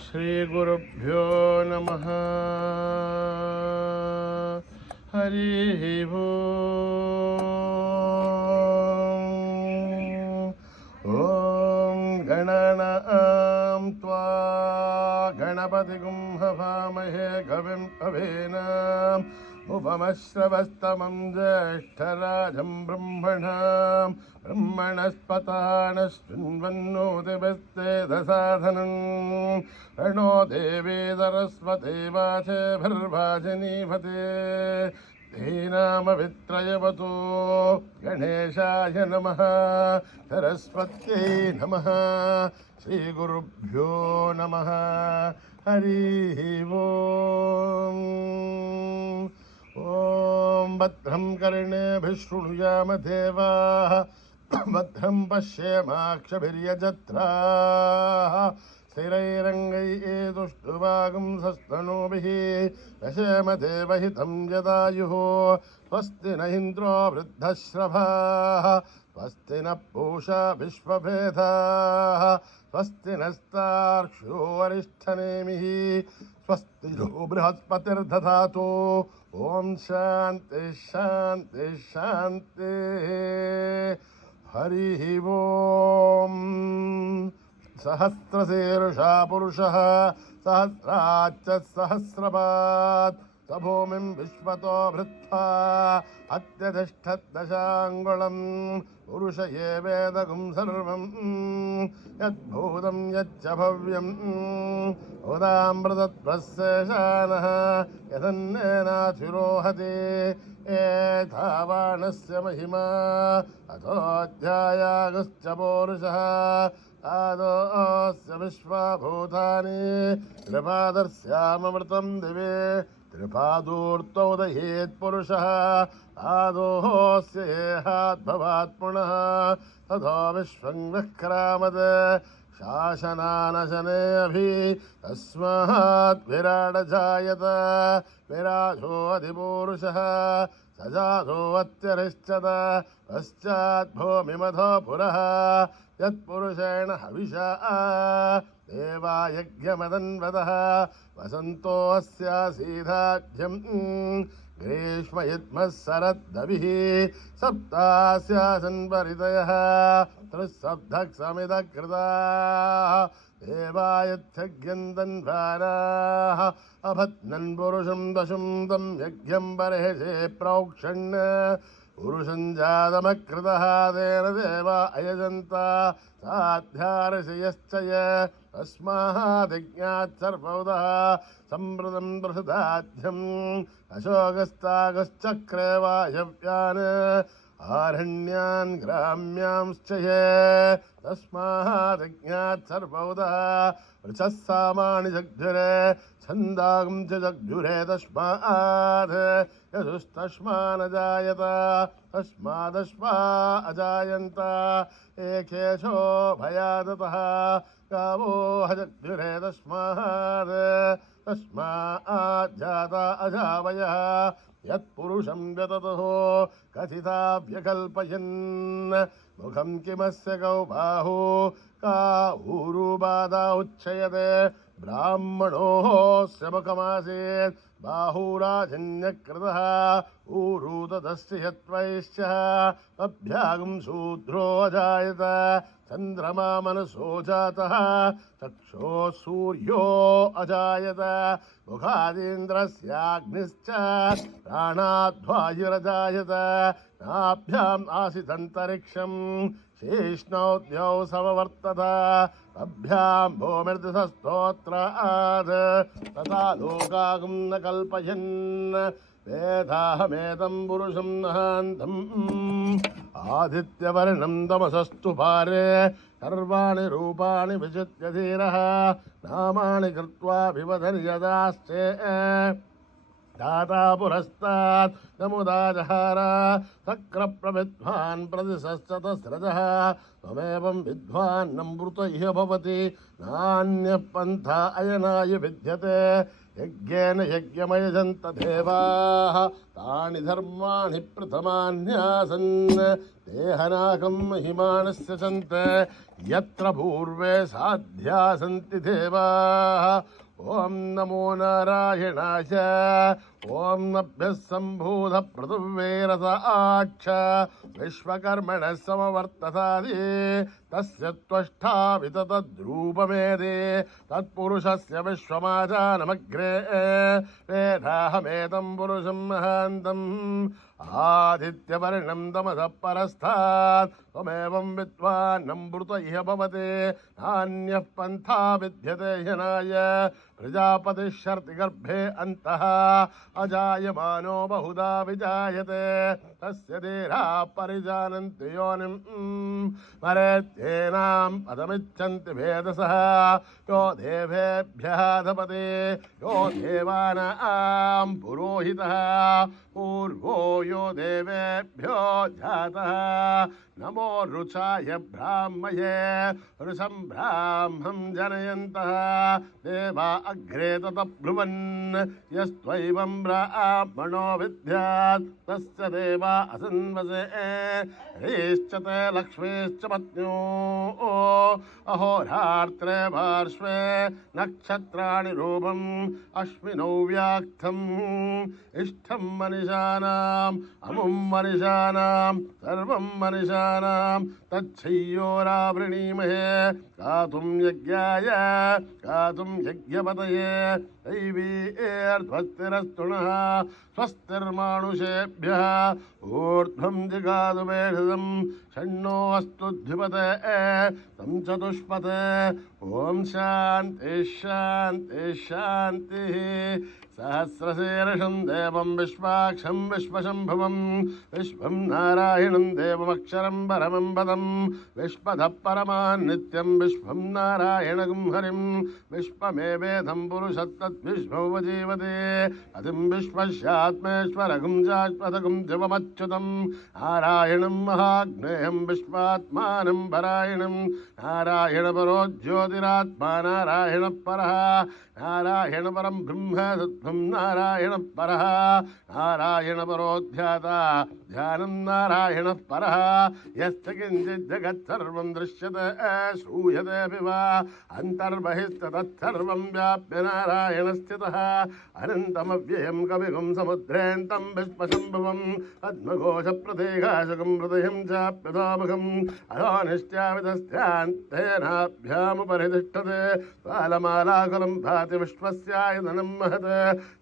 श्रीगुरुभ्यो नमः। हरिः ॐ गणनां त्वा गणपतिगुं हवामहे कविं कवीन उपमश्रवस्तमं ज्येष्ठराजं ब्रह्मणस्पतानशृण्वन्नोतिभिस्ते दसाधनं प्रणो देवी सरस्वती वाचभिर्वाचिनीवते धीनामवित्रयवतो गणेशाय नमः सरस्वत्यै नमः श्रीगुरुभ्यो नमः हरिः ओम्। ॐ भद्रं कर्णेभिः शृणुयाम देवाः भद्रं पश्येमाक्षभिर्यजत्राः स्थिरैरङ्गैस्तुष्टुवागुंसस्तनूभिः दशेम देवहितं यदायुः स्वस्ति न इन्द्रो वृद्धश्रवाः स्वस्ति न पूषा विश्ववेदाः स्वस्ति नस्तार्क्ष्यो वरिष्ठनेमिः स्वस्ति नो बृहस्पतिर्दधातु ॐ शान्ति शान्ति शान्ति। हरिः ॐ। सहस्रशीर्षा पुरुषः सहस्राच्च सहस्रपात् स भूमिं विश्वतो भृत्वा अत्यतिष्ठद्दशाङ्गुलं पुरुष ये वेदगुं सर्वं यद्भूतं यच्च भव्यं उदामृतत्वस्येषानः यदन्नेनाथिरोहति एतावानस्य महिमा अथोऽध्यायागश्च पौरुषः आदोऽस्य विश्वभूतानि त्रिपादस्यामृतं दिवे त्रिपादूर्तोदयेत् पुरुषः आदोऽस्य येहाद्भवात् पुनः ततो विश्वं विक्रामत् शासनानशने अभि तस्मात् विराड जायत विराजो अधिपूरुषः सजातो अत्यरिष्यत पश्चात् भूमिमथो पुरः यत्पुरुषेण हविषा देवा यज्ञमदन्वतः वसन्तो अस्यासीधाढ्यं ग्रीष्मयुग्मः शरद्दविः सप्तास्यासन् परितयः त्रिसप्तः समिदः कृताः देवायच्छग्यन्दन्वानाः अभत्नन् पुरुषं दशं तं यज्ञं बर्हिषे प्रोक्षन् पुरुषं जातमकृतः तेन देवा अयजन्त साध्यार्षयश्च ये तस्मादिज्ञात् सर्वौदः सम्प्रदं प्रसदाध्यम् अशोकस्तागश्चक्रे वायव्यान् आरण्यान् ग्राम्यांश्च ये तस्मादिज्ञात् सर्वौदः वृषः सामानि जग्धुरे छन्दागं च जग्धुरे तस्मात् यजुस्तस्मानजायत तस्मादश्वा अजायन्त एकेशो भयादतः गावो हजग्धुरे तस्मात् तस्माज्जाता अजावयः यत्पुरुषं गततः कथिताभ्यकल्पयन् मुखं किमस्य कौ बाहु का ऊरुबाधा उच्यते ब्राह्मणोऽस्य मुखमासीत् बाहुराजन्यकृतः ऊरू तदस्य यत्वैश्चः अभ्यागं शूद्रो अजायत चन्द्रमा मनसो जातः चक्षो सूर्यो अजायत मुखादीन्द्रस्याग्निश्च प्राणाद्वायुरजायत नाभ्याम् आसितन्तरिक्षं शेष्णौ समवर्तत अभ्यां भूमिर्दिशस्तोत्रात् तथा लोकागं न कल्पयन् वेदाहमेतं पुरुषं नहान्तम् आदित्यवर्णं तमसस्तु पारे सर्वाणि रूपाणि विचित्य धीरः नामानि कृत्वा विवधर्यदास्ते दाता पुरस्तात् नमुदाजहार शक्रप्रविद्वान् प्रतिशश्चतस्रजः त्वमेवं विद्वान् नमृत इह भवति नान्यः पन्था अयनाय विद्यते యజ్ఞేన యజ్ఞమయజంత దేవాః తాని ధర్మాణి ప్రథమాన్యాసన్ దేహనాకం మహిమానస్య సంత యత్ర పూర్వే సాధ్యా సంతి దేవాః ఓం నమో నారాయణాయ ఓం నభ్యః సంభూత పృథువేరస ఆక్ష విశ్వకర్మణ సమవర్తసాది తస్య త్వష్టా వితతద్రూపమేది తత్పురుషస్య విశ్వమాజానమగ్రే వేదాహమేతం పురుషం మహాంతం ఆదిత్యవర్ణం తమసః పరస్తాత్ త్వమేవం విద్వాన్నమృత ఇహ భవతి నాన్యః పంథా విద్యతే హ్యనాయ ప్రజాపతిశ్చర్తి గర్భే అంతః అజాయమానో బహుదా విజాయతే తస్య ధీరా పరిజానంతి యోనిం మరేత్యేనాం పదమిచ్చంతి వేదసః యో దేవేభ్యః ధపతి యో దేవానాం పురోహితః పూర్వో యో దేవేభ్యో జాతః నమో రుచాయ బ్రాహ్మయే రుషం బ్రాహ్మం జనయంతః దేవా అగ్రే తత బ్రువన్ యస్త్వైవం బ్రాహ్మణో విద్యాత్ తస్య దేవా అసన్వసే హ్రీశ్చతే లక్ష్మీశ్చ పత్న్యో అహోరాత్రే పార్శ్వే నక్షత్రాణి రూపం అశ్వినౌ వ్యాఖ్తం ఇష్టం మనిషానాం అముం మనిషానాం సర్వం మనిషానాం తచ్చయ్యోరావృణీమహే గాతుం యజ్ఞాయ గాతుం యజ్ఞపతయే దైవీర్ధ్వస్తిరస్తునః స్వస్తిర్మానుషేభ్యः ఊర్ధ్వం జిగాదు మేషదం షణ్ణో అస్తు ధిపతే తం చతుష్పతే ఓం శాంతి శాంతి శాంతి సహస్రశీర్షం దేవం విశ్వాక్షం విశ్వశంభువం విశ్వం నారాయణం దేవమక్షరం పరమం పదం విశ్వధః పరమాన్ నిత్యం విశ్వం నారాయణగం హరిం విశ్వమేవేదం పురుషత్తద్విశ్వోపజీవతే అతిం విశ్వస్యాత్మేశ్వరగం శాశ్వతగం శివమచ్యుతం నారాయణం మహాజ్ఞేయం విశ్వాత్మానం పరాయణం నారాయణ పరో జ్యోతిరాత్మా నారాయణ పరః నారాయణ పరం బ్రహ్మ తత్వం నారాయణ పరః నారాయణ పరోధ్యాత ధ్యానం నారాయణ పరః యస్య కించిత్ జగత్ సర్వం దృశ్యతే శ్రూయతే వివా అంతర్బహిస్తత్ వ్యాప్య నారాయణ స్థితః అనంతమవ్యయం కవిగుం సముద్రేంతం విశ్వశంభువం పద్మఘోష ప్రదేగాశకం హృదయం చాప్యథాముఖం అధోనిశ్చావితస్థాంతేనాభ్యాముపరితిష్టతే బాలమాలాకులం భాతి విశ్వస్యాయతనం మహత్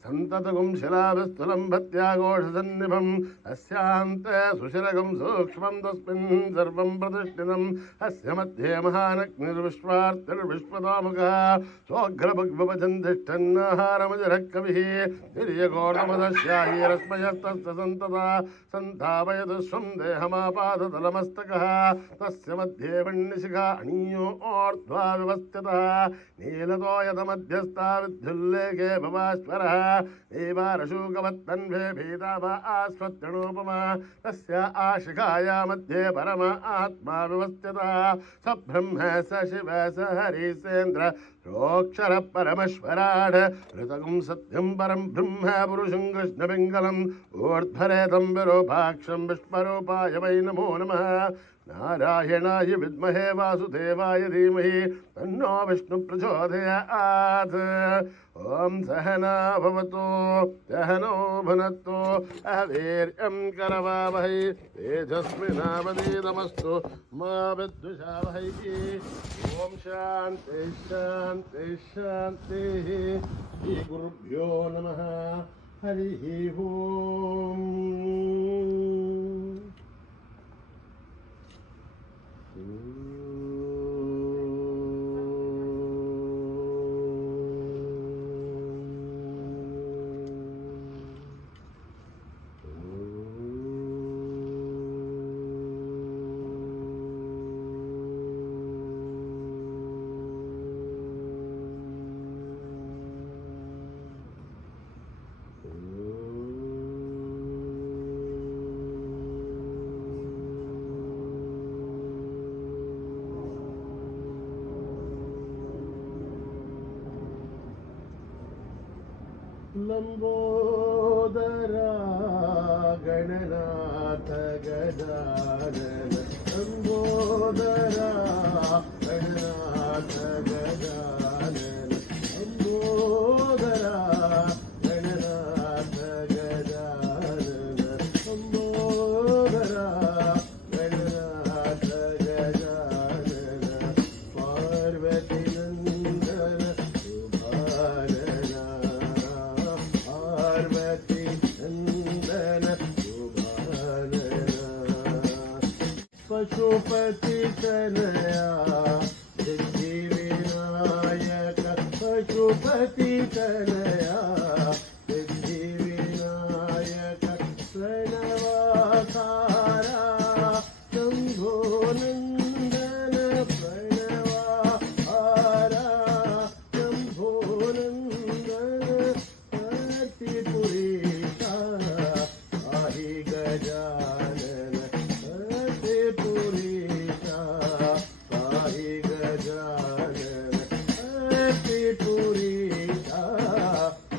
సంతతగుం శిలాభిస్థులం భత్యాఘోషసన్నిభం తస్యాంతే సుశిరగం సూక్ష్మం తస్మిన్ సర్వం ప్రతిష్ఠితం అస్య మధ్యే మహానగ్నిర్విశ్వార్తిర్విశ్వతోముఖः సోఘ్రభగ్భవచంతిష్టన్నాహారమజరః కవిः తిర్యగోర్ణమదశ్యాయీరస్మయస్తస్య సంతతా సంతాపయతు స్వం దేహమాపాదతలమస్తకः తస్య మధ్యే వన్నిశిఖా అణీయోర్ధ్వా వివస్థితः నీలతోయతమధ్యస్థా విద్యుల్లేఖే భవాశ్వరः దేవారశూకవత్తన్వే భీతాభా ఆస్వత్రణోపమా తస్య ఆశిఖాయా మధ్యే పరమ ఆత్మా వ్యవస్థితः స బ్రహ్మ స శివ స హరిసేంద్ర ప్రోక్షర పరమేశ్వరాఢ ఋతకం సత్యం పరం బ్రహ్మ పురుషం కృష్ణపింగళం ఊర్ధ్వరేతం విరూపాక్షం విశ్వరూపాయ వై నమో నమః నారాయణాయ విద్మహే వాసుదేవాయ ధీమహి తన్నో విష్ణు ప్రచోదయాత్ ఓం సహనా భవతు సహనో భునత్తు వీర్యం కరవావహై తేజస్వినావధీతమస్తు మా విద్విషావహై ఓం శాంతి శాంతి శాంతి శ్రీ గురుభ్యో నమః హరి ఓం लंबोदरा गणनाथ गजानन लंबोदरा गणनाथ गजानन लंबोदरा गणनाथ गजानन लंबोदरा गणनाथ गजानन पार्वती नंदन शुभानना पार्वती नंदन शुभानना पशुपति तनया सिद्धि विनायक पशुपति तनया सिद्धि विनायक प्रणवाकारा शंभो नंदन प्रणवाकारा शंभो नंदन अतिपुरीशा आहि गजानन अतिपुरीशा आहि गजानन अतिपुरीशा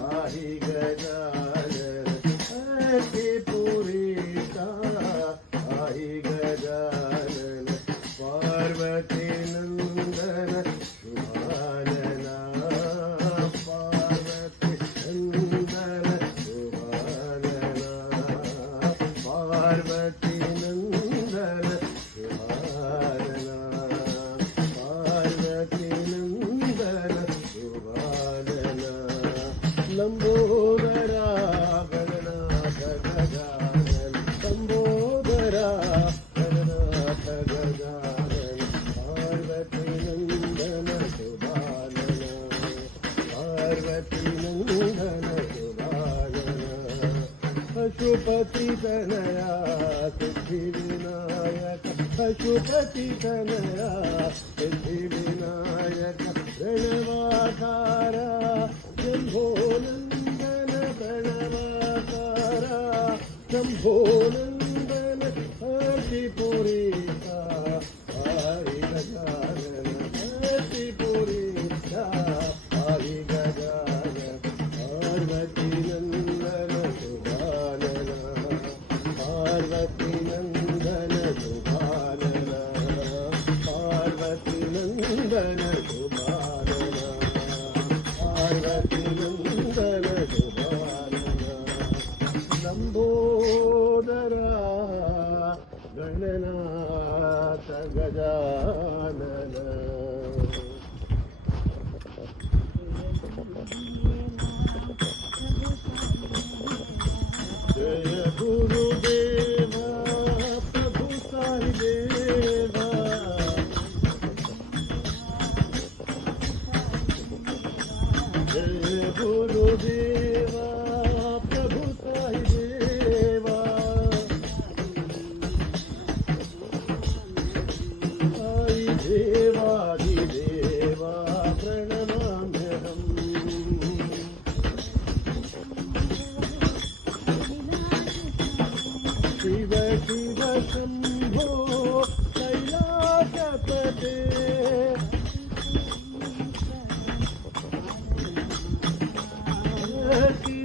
आहि गजानन अतिपुरीशा आहि गजानन पार्वती नंदन शुभानना पार्वती नंदन शुभानना पार्वती नंदन शुभानना पार्वती नंदन शुभानना लंबोदरा गणनाथ गजानन लंबोदरा गणनाथ गजानन पार्वती नंदन शुभानना पार्वती नंदन शुभानना पशुपति तनया सिद्धि विनायक पशुपति तनया सिद्धि विनायक प्रणवाकारा शंभो नंदन प्रणवाकारा शंभो नंदन अतिपुरीशा आहि गजानन अतिपुरीशा आहि गजानन पार्वती नंदन शुभानना पार्वती नंदन शुभानना पार्वती नंदन शुभानना पार्वती नंदन शुभानना लंबोदरा गणनाथ गजानन जय गुरुदेवा प्रभु साई देवा जय गुरुदेवा प्रभु साई देवा साई देवादिदेवा प्रणमाम्यहम् शिव शिव शंभो कैलासपते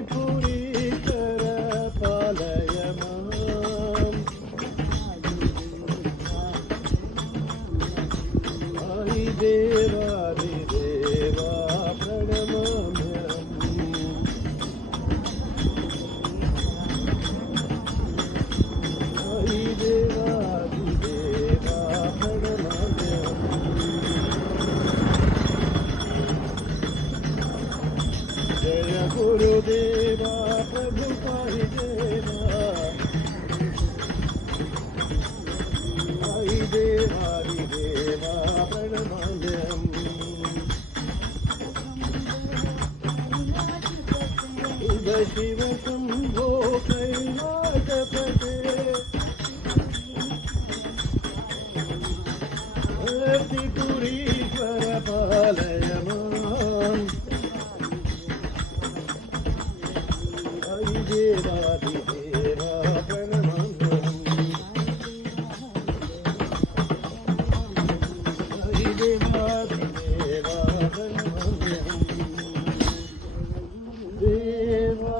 अतिपुरीकर पालय माम् आहि देवादिदेवा प्रणमाम्यहम् आहि देवादिदेवा प्रणमाम्यहम् जय गुरुदेवा प्रभु साई देवा साई देवादिदेवा प्रणमाम्यहम् शिव शिव शंभो कैलासपते अतिपुरीश्वर पालय माम् आहि देवादिदेवा प्रणमाम्यहम् आहि देवादिदेवा प्रणमाम्यहम् देवा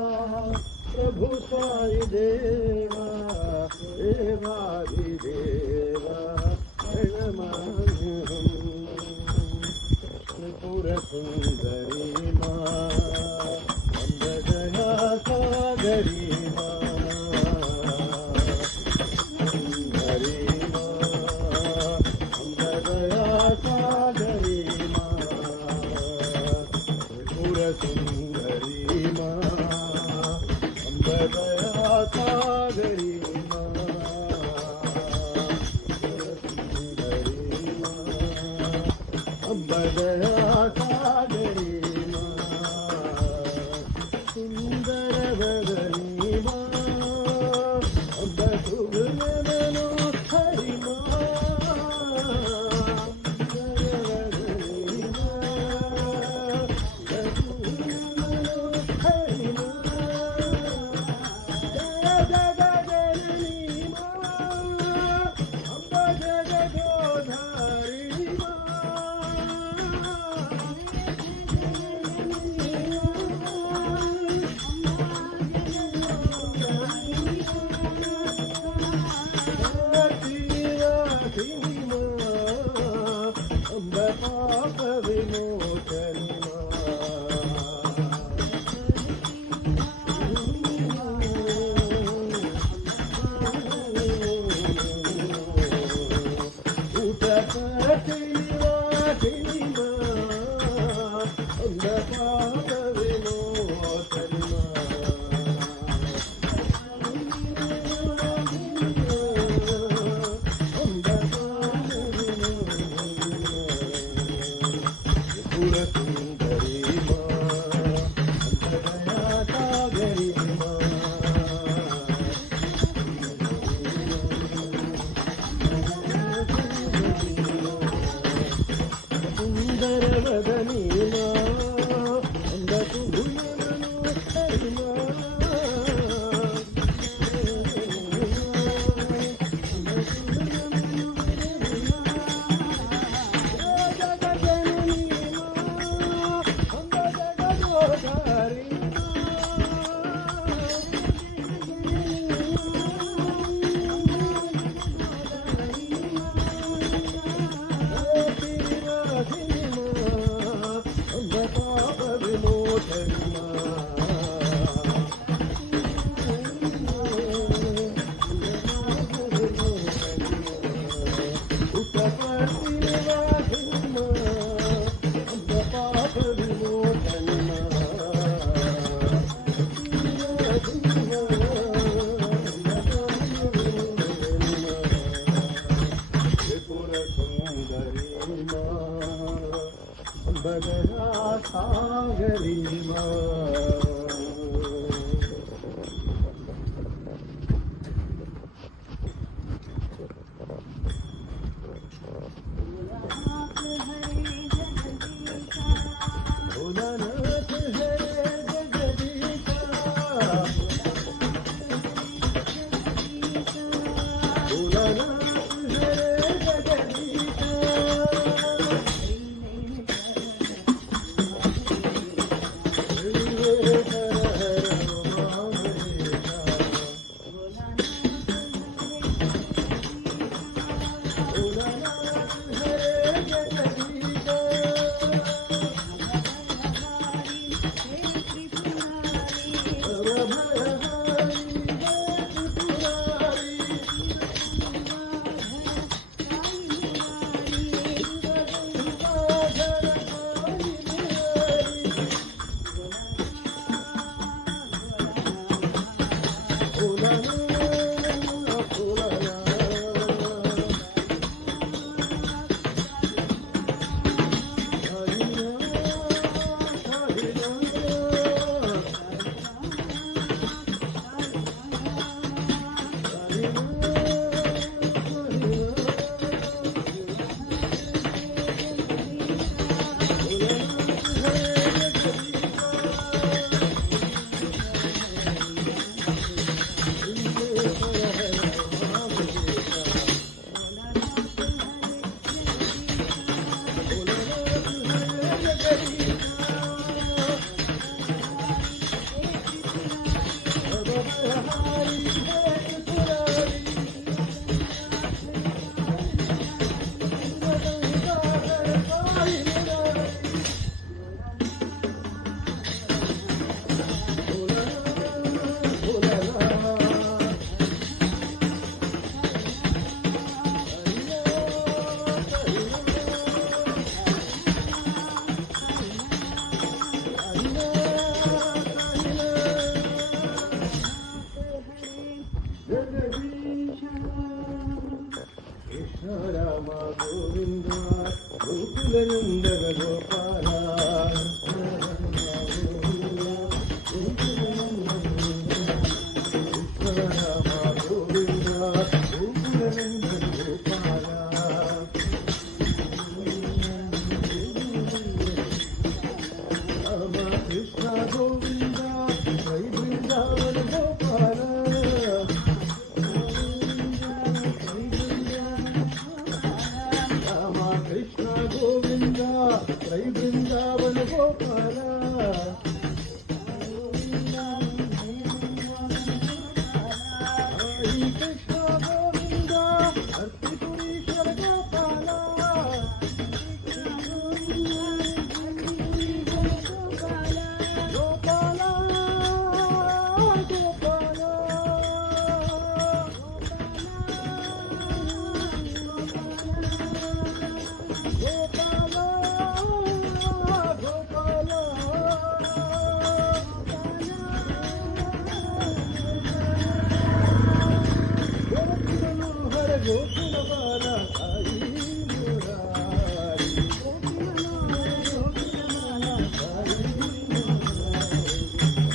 देवादिदेवा प्रणमाम्यहम् त्रिपुरसुन्दरी मा अम्बदया सागरी मा सुन्दरी मा अम्बदया सागरी मा त्रिपुरसुन्दरी मा अम्बदया सागरी मा त्रिपुरसुन्दरी मा अम्बदया सागरी मा सुन्दरवदनी मा अम्बसुगमनो हरि मा सुन्दरवदनी मा अम्बसुगमनो हरि मा जय जगदजननी मा अम्ब जगदोधारी मा अम्ब पाप विमोचनी मा उठपतिनी वाटिनी मा अम्ब पाप विमोचनी मा अम्ब पाप त्रिपुरसुन्दरी मा अम्बदया सागरी मा सुन्दरवदनी मा अम्बसुगमनो हरि मा जगदजननी मा अम्ब जगदोधारी श्रीराधिनी मा अम्ब पाप विमोचनी मा उठपतिनी वाटिनी मा अम्ब पाप विमोचनी मा श्रीराधिनी मा अम्ब पाप विमोचनी मा त्रिपुरसुन्दरी मा अम्बदया सागरी मा भोलानाथ हरे जगदीशा भोलानाथ हरे जगदीशा हरे गोकुलनंदन गोपाला वृंदावन गोपाला हरी कृष्ण गोविंदा हरिपुरीश्वर गोपाला गोपाला गोपाला गोकुल बाला साई मुरारी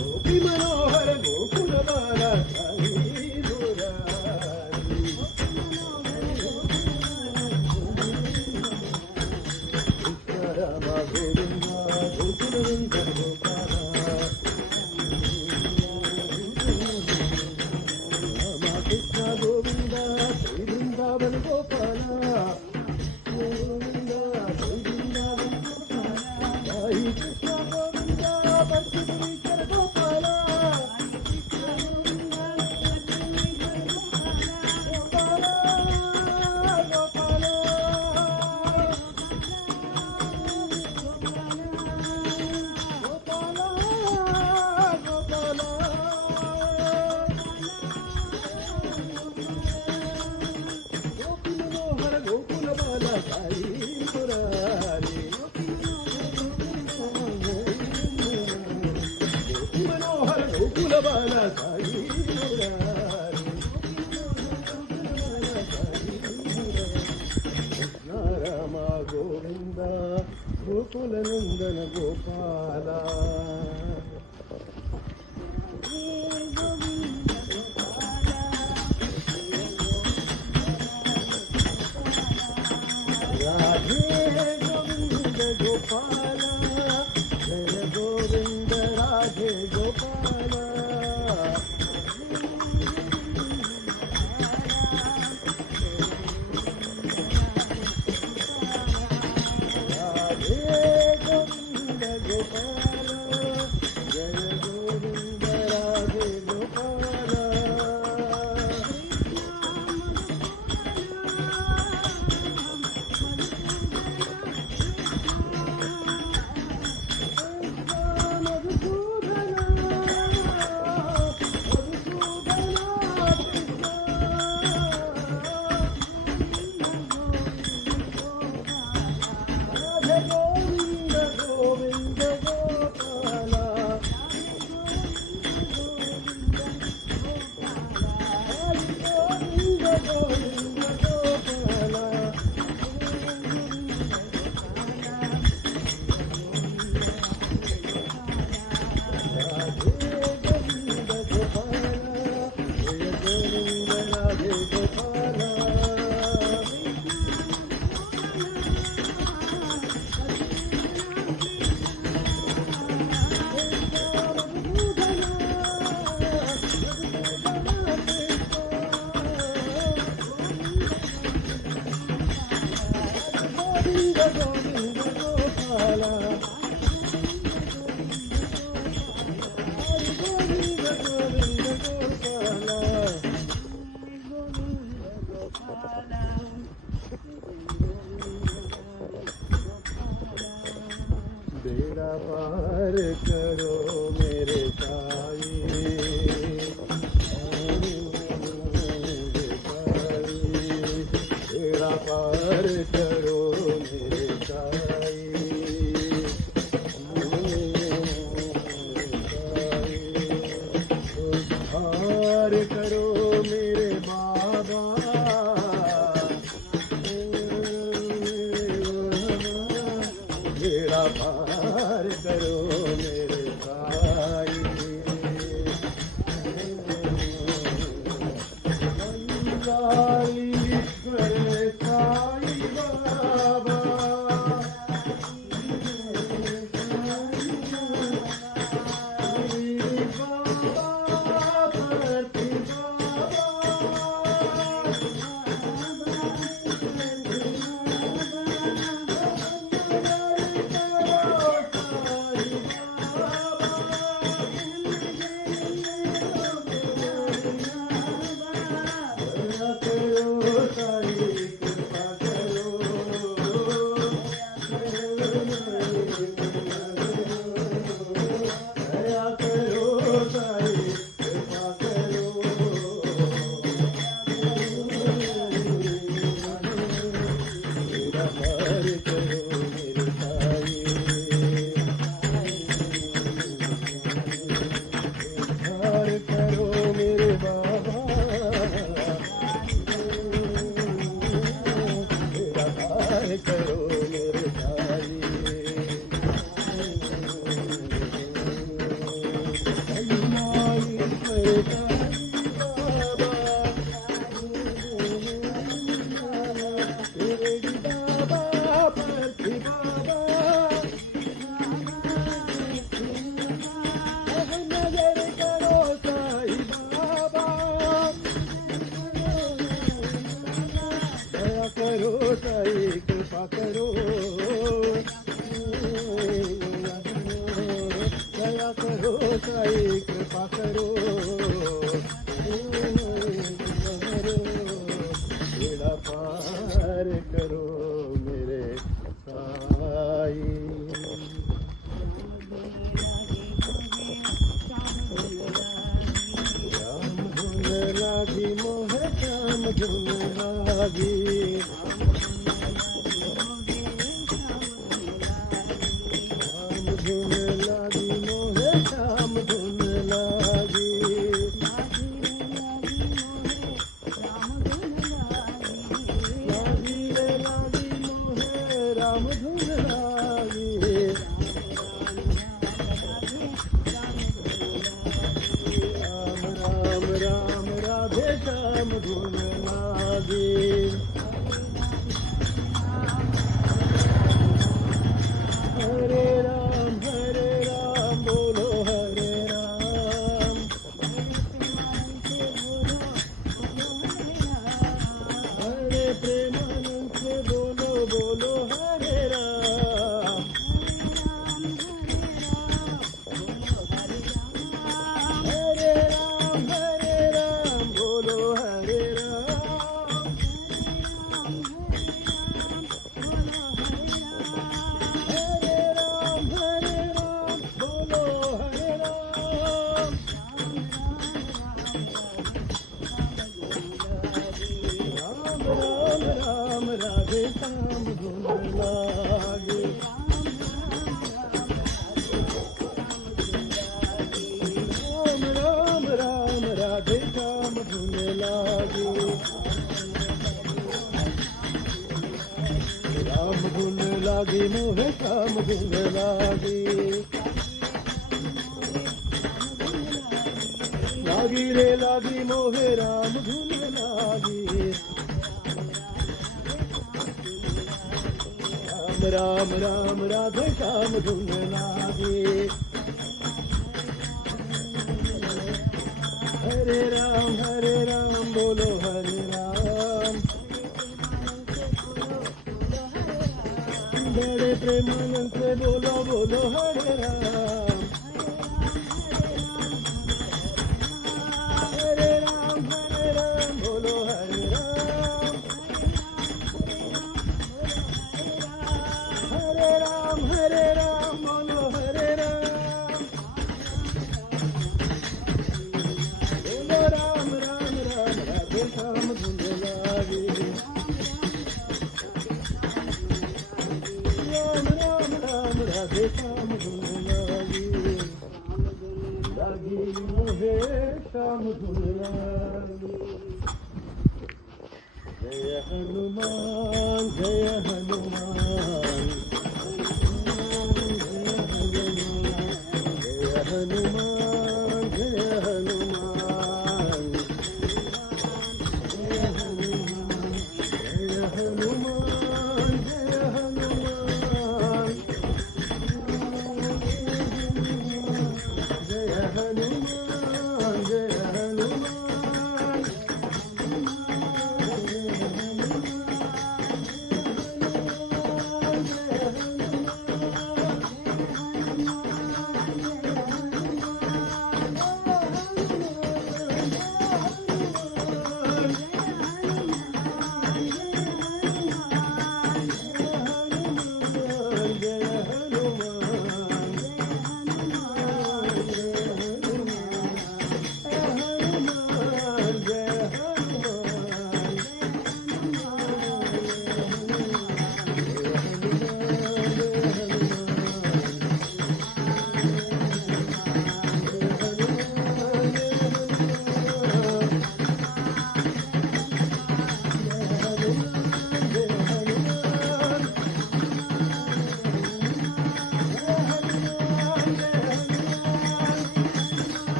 गोपी मनोहर गोकुल बाला साई मुरारी कृष्ण रामा गोविंदा गोकुल नंदन गोपाला रामा कृष्ण गोविंदा वृंदावन गोपाला गोविंदा वृंदावन गोपाला हरी कृष्ण गोविंदा बंशीधर गोपाला गोपाला गोपाला गोपाला गोपाला गोपी मनोहर गोकुल बाला साई मुरारी गोपी मनोहर गोकुल बाला साई मुरारी कृष्ण रामा गोविंदा गोकुल नंदन गोपाला राधे गोविंद गोपाला जय गोविंद राधे गोपाला राधे गोविंद गोपाला जय गोविंद राधे गोपाला गोविंद गोविंद गोपाला गोविंद गोविंद गोपाला राधे गोविंद गोपाला जय गोविंद राधे गोपाला गोविंद गोविंद गोपाला गोविंद गोविंद गोपाला बेड़ा पार करो मेरे साई बेड़ा पार करो मेरे साई उद्धार करो मेरे बाबा करो मेरे साई राम धुन लागी मोहे श्याम धुन लागी राम धुन लागी मोहे श्याम धुन लागी लागी रे लागी मोहे राम धुन लागी राम राम राम राधे श्याम धुन लागी हरे राम बोलो हरे राम हरे प्रेमानंद से बोलो बोलो हरे राम हरे राम बोलो हरे राम हरे राम बोलो हरे राम राम राम राधे श्याम धुन लागे राम राधे श्याम धुन लागे राम धुन लागे मोहे श्याम धुन लागे लागी रे लागी मोहे राम धुन लागी राम राधे श्याम धुन लागे हरे राम बोलो हरे राम बड़े प्रेमानंद से बोलो बोलो हरे राम हरे राम बोलो हरे राम हरे राम बोलो हरे राम बोलो राम राधे श्याम धुन लागे राम राधे श्याम धुन लागे लागी मोहे श्याम धुन लागे जय हनुमान